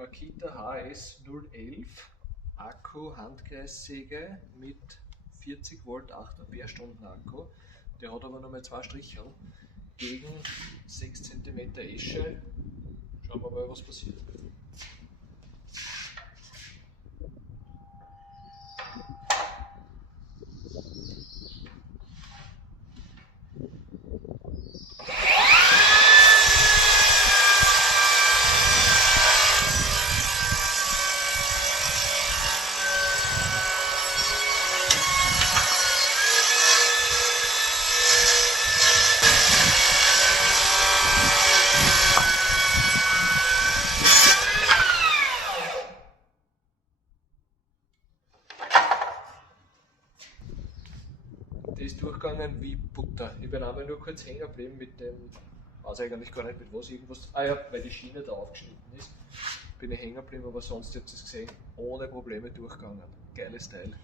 Makita HS 011 Akku Handkreissäge mit 40 Volt 8 Ampere-Stunden Akku. Der hat aber nur mal 2 Striche gegen 6 cm Esche. Schauen wir mal, was passiert. Das ist durchgegangen wie Butter. Ich bin aber nur kurz hängen geblieben mit dem, weiß eigentlich gar nicht mit was, irgendwas, weil die Schiene da aufgeschnitten ist, bin ich hängen geblieben, aber sonst habt ihr es gesehen, ohne Probleme durchgegangen. Geiles Teil.